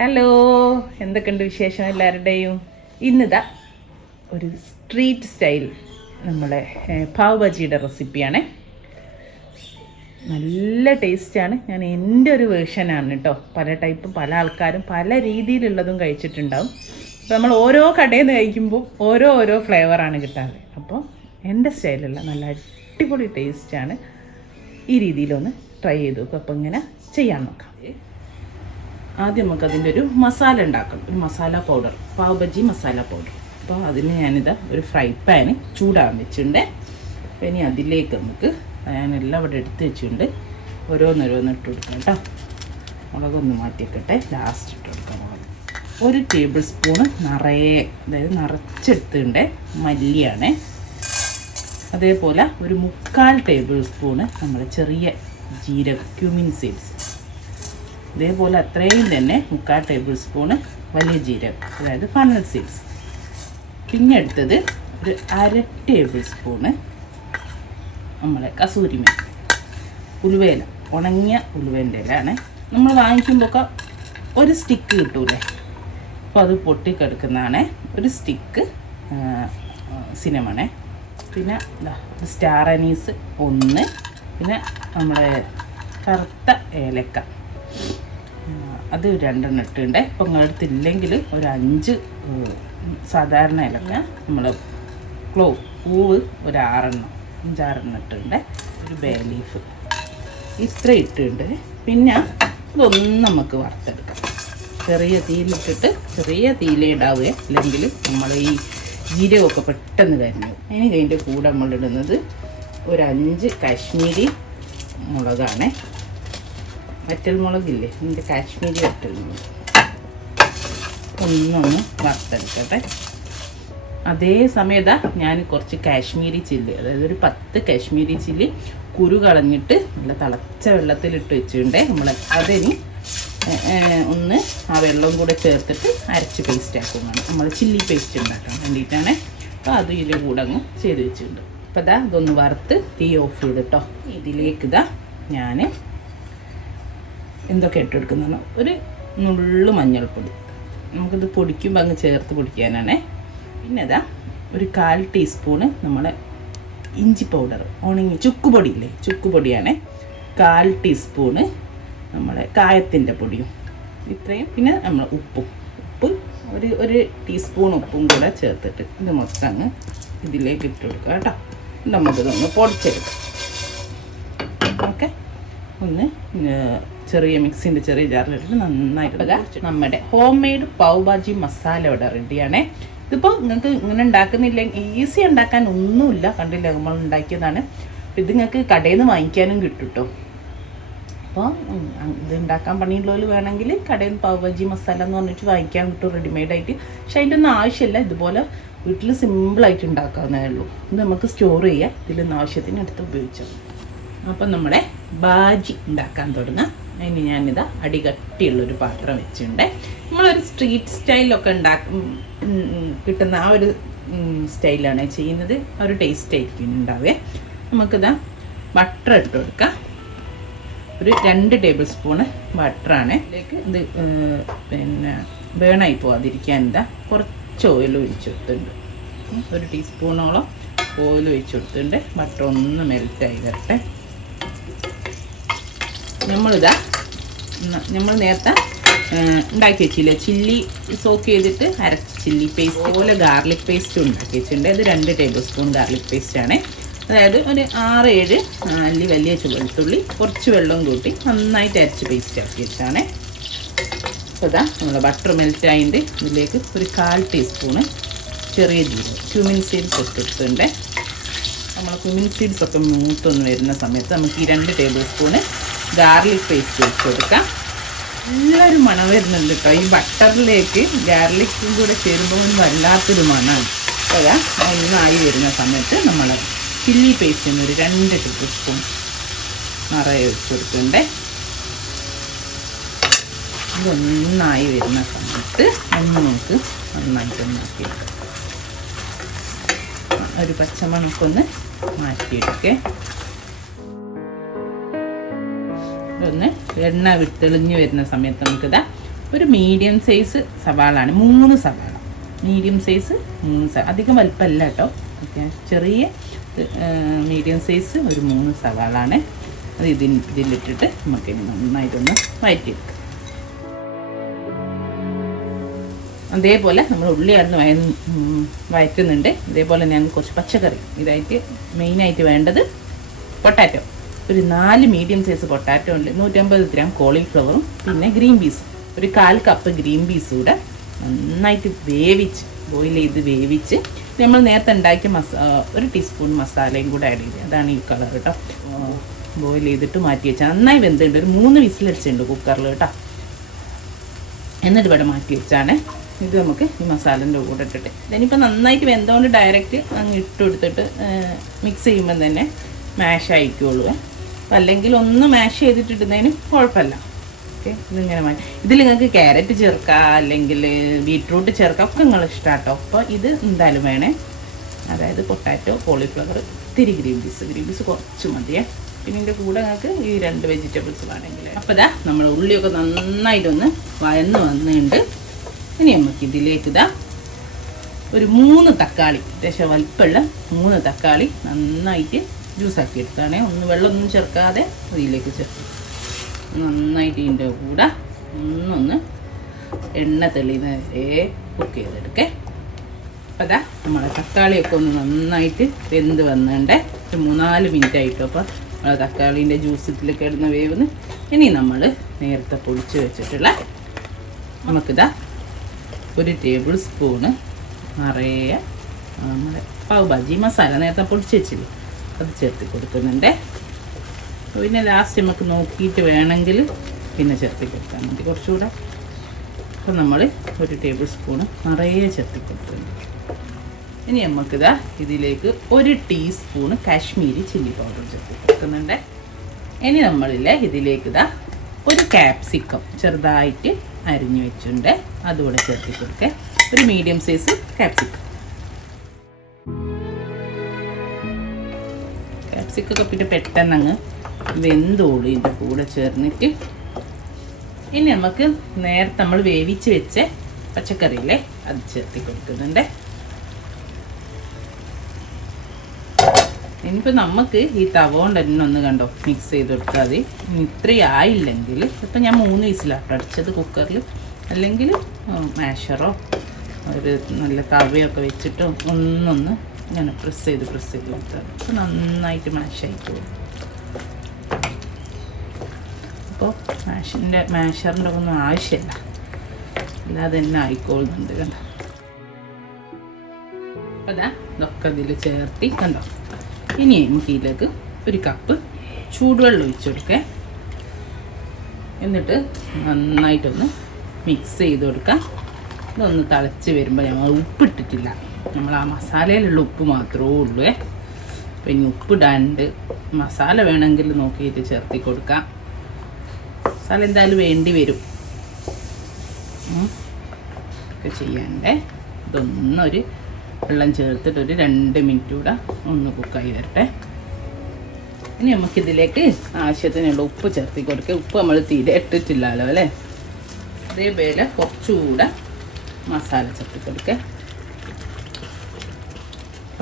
Hello, എന്തൊക്കെയുണ്ട് വിശേഷം എല്ലാവരുടെയും? ഇന്നിതാ ഒരു സ്ട്രീറ്റ് സ്റ്റൈൽ നമ്മളെ പാവ് ബജിയുടെ റെസിപ്പിയാണ്. നല്ല ടേസ്റ്റാണ്. ഞാൻ എൻ്റെ ഒരു വേർഷനാണ് കേട്ടോ. പല ടൈപ്പും പല ആൾക്കാരും പല രീതിയിലുള്ളതും കഴിച്ചിട്ടുണ്ടാവും. അപ്പോൾ നമ്മൾ ഓരോ കടയിൽ നിന്ന് കഴിക്കുമ്പോൾ ഓരോ ഫ്ലേവറാണ് കിട്ടാറ്. അപ്പോൾ എൻ്റെ സ്റ്റൈലുള്ള നല്ല അടിപൊളി ടേസ്റ്റാണ്. ഈ രീതിയിലൊന്ന് ട്രൈ ചെയ്ത് നോക്കും. അപ്പോൾ ഇങ്ങനെ ചെയ്യാൻ നോക്കാം. ആദ്യം നമുക്കതിൻ്റെ ഒരു മസാല ഉണ്ടാക്കണം. ഒരു മസാല പൗഡർ, പാവ് ബജി മസാല പൗഡർ. അപ്പോൾ അതിന് ഞാനിതാ ഒരു ഫ്രൈ പാന് ചൂടാൻ വെച്ചിട്ടുണ്ട്. അപ്പോൾ ഇനി അതിലേക്ക് നമുക്ക് ഞാനെല്ലാം ഇവിടെ എടുത്ത് വെച്ചിട്ടുണ്ട്. ഓരോന്നോരോന്ന് ഇട്ട് കൊടുക്കാം കേട്ടോ. മുളകൊന്ന് മാറ്റിയൊക്കട്ടെ, ലാസ്റ്റ് ഇട്ട് കൊടുക്കാം മുളക്. 1 ടേബിൾ സ്പൂണ് നിറയെ, അതായത് നിറച്ചെടുത്തിട്ടുണ്ട് മല്ലിയാണ്. അതേപോലെ ഒരു 3/4 ടേബിൾ സ്പൂണ് നമ്മൾ ചെറിയ ജീരകം, ക്യൂമിൻ സീഡ്സ്. ഇതേപോലെ അത്രയും തന്നെ 3/4 ടേബിൾ സ്പൂണ് വലിയ ജീരകം, അതായത് ഫണൽ സീഡ്സ്. പിന്നെ എടുത്തത് ഒരു 1/2 ടേബിൾ സ്പൂണ് നമ്മളെ കസൂരി മേത്തി, ഉലുവേല, ഉണങ്ങിയ ഉലുവേൻ്റെ ഇലയാണ്. നമ്മൾ വാങ്ങിക്കുമ്പോഴൊക്കെ ഒരു സ്റ്റിക്ക് കിട്ടൂലേ, അപ്പോൾ അത് പൊട്ടിക്കെടുക്കുന്നതാണ്. ഒരു സ്റ്റിക്ക് സിനമണേ. പിന്നെ സ്റ്റാർ അനീസ് 1, പിന്നെ നമ്മുടെ കറുത്ത ഏലക്ക അത് 2 ഇട്ടുണ്ട്. ഇപ്പം നിങ്ങളടുത്തില്ലെങ്കിൽ ഒരു 5 സാധാരണ ഏലക്ക, നമ്മൾ പൂവ് ഒരു 5-6 ഇട്ടുണ്ട്. ഒരു ബേ ലീഫ്, ഇത്ര ഇട്ടുണ്ട്. പിന്നെ ഇതൊന്നും നമുക്ക് വറുത്തെടുക്കാം. ചെറിയ തീയിലിട്ടിട്ട്, ചെറിയ തീയിലിടാവുക, അല്ലെങ്കിൽ നമ്മൾ ഈ ജീരകമൊക്കെ പെട്ടെന്ന് കരിഞ്ഞു. അതിൻ്റെ കൂടെ നമ്മളിടുന്നത് ഒരു 5 കാശ്മീരി മുളകാണ്. വറ്റൽമുളകില്ലേ, ഇതിൻ്റെ കാശ്മീരി വറ്റൽമുളക്. ഒന്നൊന്ന് വറുത്തെടുക്കട്ടെ. അതേ സമയത്ത് ഞാൻ കുറച്ച് കാശ്മീരി ചില്ലി, അതായത് ഒരു 10 കാശ്മീരി ചില്ലി കുരു കളഞ്ഞിട്ട് നല്ല തിളച്ച വെള്ളത്തിലിട്ട് വെച്ചിട്ടുണ്ട്. നമ്മൾ അതിന് ഒന്ന് ആ വെള്ളം കൂടെ ചേർത്തിട്ട് അരച്ച് പേസ്റ്റ് ആക്കുന്നതാണ്. നമ്മൾ ചില്ലി പേസ്റ്റ് ഉണ്ടാക്കാൻ വേണ്ടിയിട്ടാണ്. അപ്പോൾ അത് ഇതിൻ്റെ കൂടെ അങ്ങ് ചെയ്ത് വെച്ചിട്ടുണ്ട്. അപ്പോൾ ഇതാ ഇതൊന്ന് വറുത്ത് തീ ഓഫ് ചെയ്തിട്ടോ. ഇതിലേക്ക് ഇതാ ഞാൻ എന്തൊക്കെ ഇട്ടെടുക്കുന്നതാണ്. ഒരു നുള്ളു മഞ്ഞൾപ്പൊടി, നമുക്കിത് പൊടിക്കുമ്പോൾ അങ്ങ് ചേർത്ത് പൊടിക്കാനാണ്. പിന്നെ അതാ ഒരു 1/4 ടീസ്പൂണ് നമ്മളെ ഇഞ്ചി പൗഡർ, ഉണങ്ങി ചുക്കുപൊടിയില്ലേ, ചുക്കുപൊടിയാണ്. 1/4 ടീസ്പൂണ് നമ്മളെ കായത്തിൻ്റെ പൊടിയും, ഇത്രയും. പിന്നെ നമ്മൾ ഉപ്പ് ഒരു ടീസ്പൂൺ ഉപ്പും കൂടെ ചേർത്തിട്ട് ഇത് മൊത്തം അങ്ങ് ഇതിലേക്ക് ഇട്ട് കൊടുക്കുക കേട്ടോ. നമുക്കിതൊന്ന് പൊടിച്ചെടുക്കാം. ഓക്കെ, ഒന്ന് ചെറിയ മിക്സിൻ്റെ ചെറിയ ജാറിലിട്ടിട്ട് നന്നായിട്ട് നമ്മുടെ ഹോം മെയ്ഡ് പാവ് ഭാജി മസാല ഇവിടെ റെഡിയാണേ. ഇതിപ്പോൾ നിങ്ങൾക്ക് ഇങ്ങനെ ഉണ്ടാക്കുന്നില്ലെങ്കിൽ ഈസി ഉണ്ടാക്കാൻ ഒന്നുമില്ല, കണ്ടില്ല, നമ്മൾ ഉണ്ടാക്കിയതാണ്. അപ്പോൾ ഇത് നിങ്ങൾക്ക് കടയിൽ നിന്ന് വാങ്ങിക്കാനും കിട്ടും കേട്ടോ. അപ്പോൾ ഇത് ഉണ്ടാക്കാൻ പണിയുള്ളവർ വേണമെങ്കിൽ കടയിൽ നിന്ന് പാവ് ഭാജി മസാല എന്ന് പറഞ്ഞിട്ട് വാങ്ങിക്കാൻ കിട്ടും റെഡിമെയ്ഡായിട്ട്. പക്ഷേ അതിൻ്റെ ഒന്നും ആവശ്യമില്ല, ഇതുപോലെ വീട്ടിൽ സിമ്പിളായിട്ട് ഉണ്ടാക്കാവുന്നതേ ഉള്ളൂ. ഇത് നമുക്ക് സ്റ്റോർ ചെയ്യാം, ഇതിലൊന്നും ആവശ്യത്തിന് എടുത്ത് ഉപയോഗിച്ചാൽ. അപ്പം നമ്മുടെ ബാജി ഉണ്ടാക്കാൻ തുടങ്ങാം. അതിന് ഞാനിതാ അടികട്ടിയുള്ളൊരു പാത്രം വെച്ചിട്ടുണ്ട്. നമ്മളൊരു സ്ട്രീറ്റ് സ്റ്റൈലൊക്കെ കിട്ടുന്ന ആ ഒരു സ്റ്റൈലാണ് ചെയ്യുന്നത്. ആ ഒരു ടേസ്റ്റ് ആയിരിക്കും ഉണ്ടാവുക. നമുക്കിതാ ബട്ടർ ഇട്ട് കൊടുക്കാം. ഒരു 2 ടേബിൾ സ്പൂണ് ബട്ടറാണ്. ഇതിലേക്ക് ഇത് പിന്നെ ബേണായി പോവാതിരിക്കാൻ ഇതാ കുറച്ച് ഓയിൽ ഒഴിച്ച് കൊടുത്തിട്ടുണ്ട്. 1 ടീസ്പൂണോളം ഓയിൽ ഒഴിച്ച് കൊടുത്തിട്ടുണ്ട്. ബട്ടർ ഒന്ന് മെൽറ്റായി വരട്ടെ. നമ്മൾ നേരത്തെ ഉണ്ടാക്കി വെച്ചില്ലേ, ചില്ലി സോക്ക് ചെയ്തിട്ട് അരച്ച ചില്ലി പേസ്റ്റ്, അതുപോലെ ഗാർലിക് പേസ്റ്റ് ഉണ്ടാക്കി വെച്ചിട്ടുണ്ട്. ഇത് 2 ടേബിൾ സ്പൂൺ ഗാർലിക് പേസ്റ്റാണ്. അതായത് ഒരു 6-7 അല്ലി വലിയ വെളുത്തുള്ളി, കുറച്ച് വെള്ളം കൂട്ടി നന്നായിട്ട് അരച്ച് പേസ്റ്റ് ആക്കി വെച്ചാണ്. അപ്പോൾ ഇതാ നമ്മൾ ബട്ടർ മെൽറ്റ് ആയിട്ട് ഇതിലേക്ക് ഒരു 1/4 ടീസ്പൂണ് ചെറിയ ജീരകം, ക്യൂമിൻ സീഡ്സ് ഒക്കെ എടുത്തിട്ടുണ്ട്. നമ്മൾ ക്യൂമിൻ സീഡ്സ് ഒക്കെ മൂത്തൊന്ന് വരുന്ന സമയത്ത് നമുക്ക് ഈ 2 ടേബിൾ സ്പൂണ് ഗാർലിക് പേസ്റ്റ് വെച്ച് കൊടുക്കാം. നല്ലൊരു മണം വരുന്നുണ്ട് കേട്ടോ. ഈ ബട്ടറിലേക്ക് ഗാർലിക്കും കൂടെ ചേരുമ്പോൾ വല്ലാത്തൊരു മണമാണ്. അതാ ഒന്നായി വരുന്ന സമയത്ത് നമ്മൾ ചില്ലി പേസ്റ്റ് ഒരു 2 ടേബിൾ സ്പൂൺ നിറയെ വെച്ച് കൊടുത്തിട്ടുണ്ട്. ഇതൊന്നായി വരുന്ന സമയത്ത് നമുക്ക് നന്നായിട്ട് ഉണ്ടാക്കിയെടുക്കാം. ഒരു പച്ചമണക്കൊന്ന് മാറ്റിയെടുക്കേ. ഒന്ന് എണ്ണ തെളിഞ്ഞ് വരുന്ന സമയത്ത് നമുക്കിതാ ഒരു മീഡിയം സൈസ് സവാളാണ്, 3 സവാള, മീഡിയം സൈസ് 3 സവാള, അധികം വലുപ്പമല്ല കേട്ടോ. ഓക്കെ, ചെറിയ മീഡിയം സൈസ് ഒരു 3 സവാളാണ്. അത് ഇതിലിട്ടിട്ട് നമുക്ക് നന്നായിട്ടൊന്ന് വഴറ്റിയെടുക്കാം. അതേപോലെ നമ്മൾ ഉള്ളിയായിരുന്നു വഴറ്റുന്നുണ്ട്. ഇതേപോലെ ഞാൻ കുറച്ച് പച്ചക്കറി, ഇതായിട്ട് മെയിനായിട്ട് വേണ്ടത് പൊട്ടാറ്റോ, ഒരു 4 മീഡിയം സൈസ് പൊട്ടാറ്റോ ഉണ്ട്, 150 ഗ്രാം കോളിഫ്ലവറും, പിന്നെ ഗ്രീൻ പീസും, ഒരു 1/4 കപ്പ് ഗ്രീൻ പീസ് കൂടെ നന്നായിട്ട് വേവിച്ച്, ബോയിൽ ചെയ്ത് വേവിച്ച്, നമ്മൾ നേരത്തെ ഉണ്ടാക്കിയ ഒരു ടീസ്പൂൺ മസാലയും കൂടെ ആഡ് ചെയ്ത്, അതാണ് ഈ കളർ കേട്ടോ. ബോയിൽ ചെയ്തിട്ട് മാറ്റി വെച്ചാൽ നന്നായി വെന്തിട്ടുണ്ട്, ഒരു 3 വിസിലടിച്ചിട്ടുണ്ട് കുക്കറിൽ കേട്ടോ. എന്നിട്ട് ഇവിടെ മാറ്റി വെച്ചാണ് ഇത് നമുക്ക് ഈ മസാലൻ്റെ കൂടെ ഇട്ടിട്ട്, ഇതിനിപ്പോൾ നന്നായിട്ട് വെന്തോണ്ട് ഡയറക്റ്റ് അങ്ങ് ഇട്ട് കൊടുത്തിട്ട് മിക്സ് ചെയ്യുമ്പം തന്നെ മാഷ് ആയിക്കോളൂ. അല്ലെങ്കിൽ ഒന്ന് മാഷ് ചെയ്തിട്ടിടുന്നതിന് കുഴപ്പമില്ല. ഓക്കെ, ഇതിങ്ങനെ മാറ്റി. ഇതിൽ നിങ്ങൾക്ക് ക്യാരറ്റ് ചേർക്കാം, അല്ലെങ്കിൽ ബീട്രൂട്ട് ചേർക്കാം, ഒക്കെ നിങ്ങൾ ഇഷ്ടമാട്ടോ. അപ്പോൾ ഇത് എന്തായാലും വേണേ, അതായത് പൊട്ടാറ്റോ, കോളിഫ്ലവർ, ഇത്തിരി ഗ്രീൻ പീസ് കുറച്ച് മതിയേ. പിന്നെ ഇതിൻ്റെ കൂടെ നിങ്ങൾക്ക് ഈ 2 വെജിറ്റബിൾസ് വേണമെങ്കിൽ. അപ്പോൾ ഇതാ നമ്മൾ ഉള്ളിയൊക്കെ നന്നായിട്ടൊന്ന് വഴന്ന് വന്നിട്ടുണ്ട്. ഇനി നമുക്ക് ഇതിലേക്ക് ഒരു 3 തക്കാളി, അത്യാവശ്യം വലിപ്പമുള്ള 3 തക്കാളി നന്നായിട്ട് ജ്യൂസാക്കി എടുത്താണ്. വെള്ളമൊന്നും ചേർക്കാതെ ഇതിലേക്ക് ചേർക്കും. നന്നായിട്ട് ഇതിൻ്റെ കൂടെ ഒന്നൊന്ന് എണ്ണ തെളിയുന്ന വരെ കുക്ക് ചെയ്തെടുക്കേ. അപ്പം അതാ നമ്മളെ തക്കാളിയൊക്കെ ഒന്ന് നന്നായിട്ട് വെന്ത് വന്നിട്ടുണ്ട്. ഒരു 3-4 മിനിറ്റ് ആയിട്ടു. അപ്പോൾ നമ്മളെ തക്കാളീൻ്റെ ജ്യൂസിലേക്ക് ഇടുന്ന വേവുന്ന്. ഇനി നമ്മൾ നേരത്തെ പൊടിച്ച് വെച്ചിട്ടുള്ള നമുക്കിതാ 1 ടേബിൾ സ്പൂണ് നിറയെ നമ്മുടെ പാവ് ഭാജി മസാല നേരത്തെ പൊടിച്ച് വെച്ചില്ലേ, അത് ചേർത്ത് കൊടുക്കുന്നുണ്ട്. പിന്നെ ലാസ്റ്റ് നമുക്ക് നോക്കിയിട്ട് വേണമെങ്കിൽ പിന്നെ ചേർത്ത് കൊടുക്കാൻ മതി കുറച്ചുകൂടെ. അപ്പോൾ നമ്മൾ 1 ടേബിൾ സ്പൂണ് നിറയെ ചേർത്ത് കൊടുക്കുന്നുണ്ട്. ഇനി നമുക്കിതാ ഇതിലേക്ക് 1 ടീസ്പൂണ് കാശ്മീരി ചില്ലി പൗഡർ ചേർത്ത് കൊടുക്കുന്നുണ്ട്. ഇനി നമ്മളില്ലേ ഇതിലേക്ക് 1 ക്യാപ്സിക്കം ചെറുതായിട്ട് അരിഞ്ഞു വെച്ചിട്ടുണ്ട്, അതുകൂടെ ചേർത്ത് കൊടുക്കുക. ഒരു മീഡിയം സൈസ് ക്യാപ്സിക്കം. ക്യാപ്സിക്കൊക്കെ പിന്നെ പെട്ടെന്ന് അങ്ങ് വെന്തോളൂ ഇതിൻ്റെ കൂടെ ചേർന്നിട്ട്. ഇനി നമുക്ക് നേരത്തെ നമ്മൾ വേവിച്ച് വെച്ച പച്ചക്കറിയില്ലേ, അത് ചേർത്ത് കൊടുക്കുന്നുണ്ട്. ഇനിയിപ്പോൾ നമുക്ക് ഈ തവ കൊണ്ട് തന്നെ ഒന്ന് കണ്ടോ മിക്സ് ചെയ്ത് കൊടുത്താൽ മതി. ഇത്രയും ആയില്ലെങ്കിൽ ഇപ്പം ഞാൻ 3 വിസിലാട്ടോ അടിച്ചത് കുക്കറിൽ, അല്ലെങ്കിൽ മാഷറോ ഒരു നല്ല തവയൊക്കെ വെച്ചിട്ട് ഒന്നൊന്ന് ഇങ്ങനെ പ്രസ് ചെയ്ത് കൊടുത്താൽ അപ്പോൾ നന്നായിട്ട് മാഷായിക്കോളും. അപ്പോൾ മാഷറിൻ്റെ ഒന്നും ആവശ്യമില്ല, അല്ലാതെ തന്നെ ആയിക്കോളുന്നുണ്ട് കണ്ടോ. അപ്പോൾ അതാ ഇതൊക്കെ ഇതിൽ ചേർത്തി കണ്ടോ. ഇനി നമുക്ക് ഇതിലേക്ക് 1 കപ്പ് ചൂടുവെള്ളം ഒഴിച്ച് കൊടുക്കുക. എന്നിട്ട് നന്നായിട്ടൊന്ന് മിക്സ് ചെയ്ത് കൊടുക്കാം. ഇതൊന്ന് തിളച്ച് വരുമ്പോൾ നമ്മൾ ഉപ്പിട്ടിട്ടില്ല, നമ്മൾ ആ മസാലയിലുള്ള ഉപ്പ് മാത്രമേ ഉള്ളൂ. പിന്നെ ഉപ്പിടാണ്ട് മസാല വേണമെങ്കിൽ നോക്കിയിട്ട് ചേർത്തി കൊടുക്കാം. മസാല എന്തായാലും വേണ്ടി വരും ഒക്കെ ചെയ്യണ്ടേ. ഇതൊന്നൊരു വെള്ളം ചേർത്തിട്ട് ഒരു 2 മിനിറ്റ് കൂടെ ഒന്ന് കുക്കായി വരട്ടെ. ഇനി നമുക്കിതിലേക്ക് ആവശ്യത്തിനുള്ള ഉപ്പ് ചേർത്തി കൊടുക്കുക. ഉപ്പ് നമ്മൾ തീരെ ഇട്ടിട്ടില്ലല്ലോ അല്ലേ. അതേപോലെ കുറച്ചുകൂടെ മസാല ചേർത്തി കൊടുക്കുക.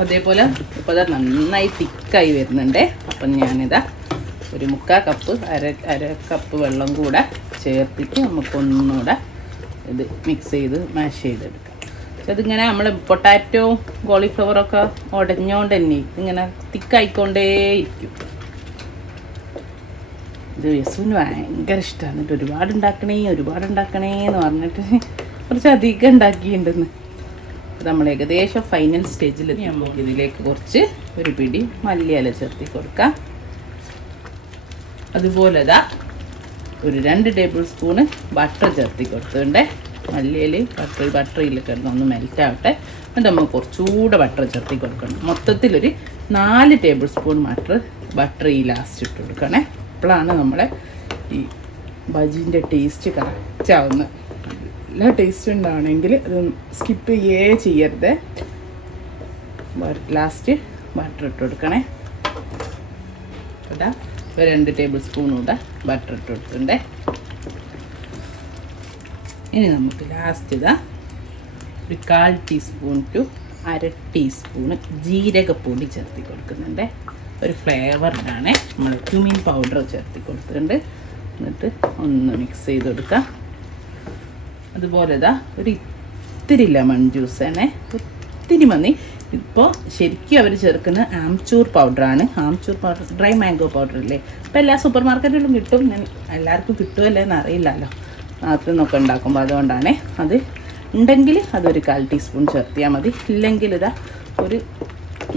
അതേപോലെ ഇപ്പോൾ നന്നായി തിക്കായി വരുന്നുണ്ട്. അപ്പം ഞാനിതാ ഒരു 1/4 കപ്പ് അര കപ്പ് വെള്ളം കൂടെ ചേർത്തിട്ട് നമുക്കൊന്നുകൂടെ ഇത് മിക്സ് ചെയ്ത് മാഷ് ചെയ്തെടുക്കാം. അതിങ്ങനെ നമ്മൾ പൊട്ടാറ്റോ കോളിഫ്ലവറൊക്കെ ഉടഞ്ഞോണ്ട് തന്നെ ഇങ്ങനെ തിക്കായിക്കൊണ്ടേയിരിക്കും. ഇത് യസുവിന് ഭയങ്കര ഇഷ്ടമാണ്. എന്നിട്ട് ഒരുപാട് ഉണ്ടാക്കണേ എന്ന് പറഞ്ഞിട്ട് കുറച്ച് അധികം ഉണ്ടാക്കിയിട്ടുണ്ടെന്ന്. നമ്മൾ ഏകദേശം ഫൈനൽ സ്റ്റേജിൽ നമുക്ക് ഇതിലേക്ക് കുറച്ച് ഒരു പിടി മല്ലിയില ചേർത്തി കൊടുക്കാം. അതുപോലെ ഒരു 2 ടേബിൾ സ്പൂണ് ബട്ടർ ചേർത്തി കൊടുത്തിട്ടുണ്ട്. മല്ലിയില ബട്ടറിൽ കിടന്ന് ഒന്ന് മെൽറ്റ് ആവട്ടെ. എന്നിട്ട് നമുക്ക് കുറച്ചുകൂടെ ബട്ടർ ചേർത്തി കൊടുക്കണം. മൊത്തത്തിലൊരു 4 ടേബിൾ സ്പൂൺ ബട്ടർ ഈ ലാസ്റ്റ് ഇട്ട് കൊടുക്കണേ. അപ്പോഴാണ് നമ്മളെ ഈ ബജീൻ്റെ ടേസ്റ്റ് കറക്റ്റ് ആവുന്നത്. നല്ല ടേസ്റ്റ് ഉണ്ടാവണമെങ്കിൽ അത് സ്കിപ്പ് ചെയ്യരുത്. ലാസ്റ്റ് ബട്ടർ ഇട്ട് കൊടുക്കണേ. അതാ 2 ടേബിൾ സ്പൂൺ കൂടെ ബട്ടർ ഇട്ട് കൊടുക്കണ്ടേ. ഇനി നമുക്ക് ലാസ്റ്റ് ഒരു 1/4 ടീസ്പൂൺ ടു 1/2 ടീസ്പൂണ് ജീരകപ്പൊടി ചേർത്തി കൊടുക്കുന്നുണ്ട്. ഒരു ഫ്ലേവറിനാണ് നമ്മൾ ക്യുമിൻ പൗഡർ ചേർത്തി കൊടുത്തിട്ടുണ്ട്. എന്നിട്ട് ഒന്ന് മിക്സ് ചെയ്ത് കൊടുക്കാം. അതുപോലെ ഒരു ഇത്തിരി ലെമൺ ജ്യൂസ് തന്നെ, ഒത്തിരി മതി. ഇപ്പോൾ ശരിക്കും അവർ ചേർക്കുന്ന ആംചൂർ പൗഡറാണ്. Amchur powder, dry mango powder ഇല്ലേ, ഇപ്പോൾ എല്ലാ സൂപ്പർ മാർക്കറ്റിലും കിട്ടും. എല്ലാവർക്കും കിട്ടുമല്ലേ എന്ന് അറിയില്ലല്ലോ നാട്ടിൽ നിന്നൊക്കെ ഉണ്ടാക്കുമ്പോൾ. അതുകൊണ്ടാണ് അത് ഉണ്ടെങ്കിൽ അതൊരു 1/4 ടീസ്പൂൺ ചേർത്തിയാൽ മതി. ഇല്ലെങ്കിൽ ഒരു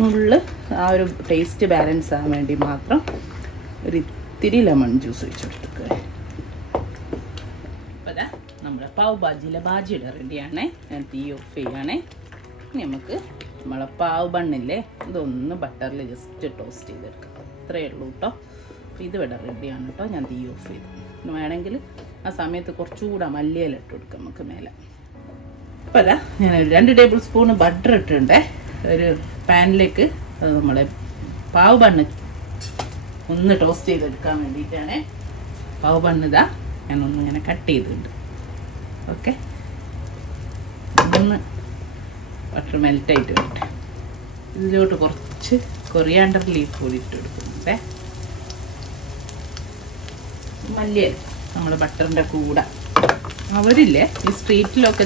നുള്ള് ആ ഒരു ടേസ്റ്റ് ബാലൻസ് ആകാൻ വേണ്ടി മാത്രം ഒരു ഇത്തിരി ലെമൺ ജ്യൂസ് ഒഴിച്ച് കൊടുക്കുക. അപ്പോൾ നമ്മുടെ പാവ് ഭാജിയിലെ ഭാജിയുടെ റെഡിയാണ്. ഞാൻ തീ ഓഫ് ചെയ്യുകയാണേ. ഇനി നമുക്ക് നമ്മളെ പാവ് ബണ്ണില്ലേ, ഇതൊന്ന് ബട്ടറിൽ ജസ്റ്റ് ടോസ്റ്റ് ചെയ്തെടുക്കാം. അത്രയേ ഉള്ളൂ കേട്ടോ. അപ്പോൾ ഇത് ഇവിടെ റെഡിയാണ് കേട്ടോ. ഞാൻ തീ ഓഫ് ചെയ്തു. വേണമെങ്കിൽ ആ സമയത്ത് കുറച്ചുകൂടെ മല്ലിയില ഇട്ട് കൊടുക്കാം നമുക്ക് മേലെ. അപ്പോൾ ഞാൻ 2 ടേബിൾ സ്പൂൺ ബട്ടർ ഇട്ടിട്ടുണ്ട് ഒരു പാനിലേക്ക്. അത് നമ്മളെ പാവ് ബണ്ണ് ഒന്ന് ടോസ്റ്റ് ചെയ്തെടുക്കാൻ വേണ്ടിയിട്ടാണ്. പാവ് ബണ്ണ് ഞാനൊന്നിങ്ങനെ കട്ട് ചെയ്തിട്ടുണ്ട്. ഓക്കെ, ഒന്ന് ബട്ടർ മെൽറ്റായിട്ട് വരട്ടെ. ഇതിലോട്ട് കുറച്ച് കൊറിയാണ്ടർ ലീഫ് കൂടി ഇട്ട് കൊടുക്കുന്നുണ്ട്. മല്ലിയില നമ്മൾ ബട്ടറിൻ്റെ കൂടെ. അവരില്ലേ ഈ സ്ട്രീറ്റിലൊക്കെ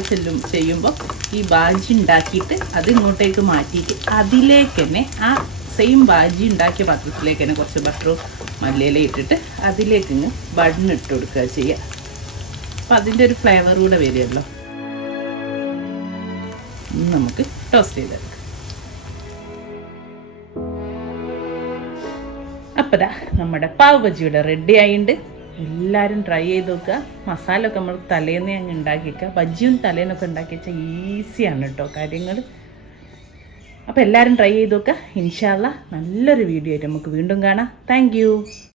ചെയ്യുമ്പോൾ ഈ ബാജി ഉണ്ടാക്കിയിട്ട് അത് ഇങ്ങോട്ടേക്ക് മാറ്റിയിട്ട് അതിലേക്ക് തന്നെ ആ സെയിം ബാജി ഉണ്ടാക്കിയ പാത്രത്തിലേക്ക് തന്നെ കുറച്ച് ബട്ടറും മല്ലിയില ഇട്ടിട്ട് അതിലേക്ക് ഇങ്ങ് ബണ്ണിട്ട് കൊടുക്കുക ചെയ്യുക. അപ്പം അതിൻ്റെ ഒരു ഫ്ലേവർ കൂടെ വരുമല്ലോ. നമുക്ക് ടോസ്റ്റ് ചെയ്തെടുക്കാം. അപ്പം നമ്മുടെ പാവ് ബജിയുടെ റെഡി ആയിട്ടുണ്ട്. എല്ലാവരും ട്രൈ ചെയ്ത് നോക്കുക. മസാല ഒക്കെ നമ്മൾ തലേന്ന് അങ്ങ് ഉണ്ടാക്കി വയ്ക്കുക. ബജിയും തലേന്നൊക്കെ ഉണ്ടാക്കി വെച്ചാൽ ഈസിയാണ് കേട്ടോ കാര്യങ്ങൾ. അപ്പോൾ എല്ലാവരും ട്രൈ ചെയ്ത് നോക്കുക. ഇൻഷാ അല്ലാഹ് നല്ലൊരു വീഡിയോ ആയിട്ട് നമുക്ക് വീണ്ടും കാണാം. താങ്ക്